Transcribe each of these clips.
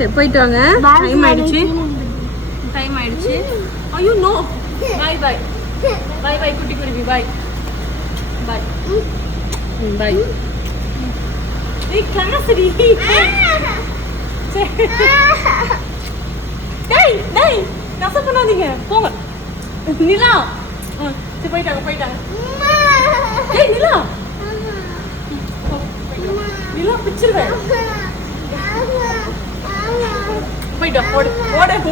சரி போயிட்டு வாங்க. டைம் ஆயிடுச்சு. ஐயோ நோ. பை பை குட்டி குருவி. பை ஏய் கிளாஸ் டி. டேய் கச பண்ணாதீங்க போங்க. நிலா சரி போயிட்டாங்க. ஏய் நிலா பிச்சிருவேன். போயிட்டா ஓடு. போ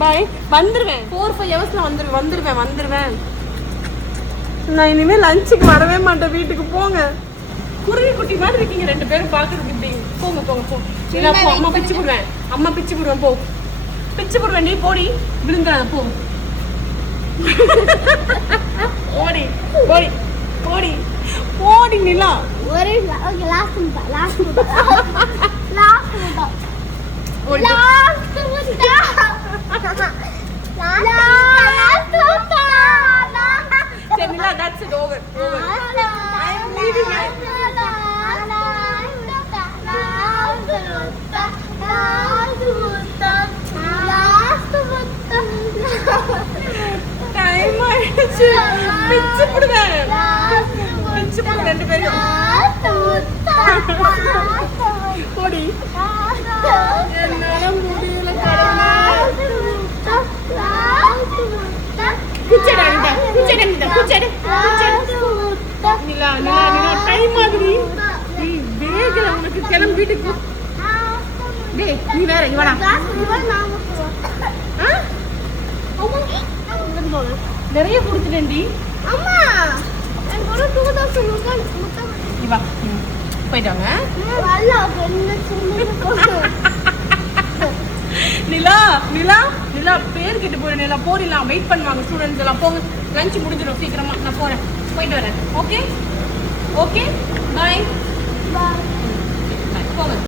பை வந்துருவேன். 4-5 ஹவர்ஸ்ல வந்துருவேன். நான் இனிமே லஞ்சுக்கு வரவே மாட்டேன். வீட்டுக்கு போங்க. குருவி குட்டி மாதிரி இருக்கீங்க 2 பேரும் பாக்குறதுக்கு. இப்படி போங்க. அம்மா பிச்சு போடுவேன். போ பிச்சு போடுவேன். நீ போடி விழுந்துறாத. போ ஓடி நிலா. ஒரு last Jamila, that's it. Over. I am leaving. Time ஆயிடுச்சு. பிச்சு போடுவேன். 2 பேரும். போடி. என்னால முடியல கடவுளே. குச்சடா. நிலா டைம் ஆகுது. நீ வேகல உனக்கு கிளம்பி வீட்டுக்கு. டேய் நீ வேற இங்க வாடா. நிறைய கொடுத்துட்டேன்டி. அம்மா எனக்கு ஒரு 2000 முட்டை. நீ வா போய்டாங்க. நிலா பேர் கிட்ட போறேன். நிலா போறலாம். வெயிட் பண்ணுவாங்க ஸ்டூடெண்ட்ஸ் எல்லாம். போங்க லஞ்ச் முடிஞ்சிடும் சீக்கிரமா. நான் போறேன். போயிட்டு வரேன். ஓகே பை போங்க.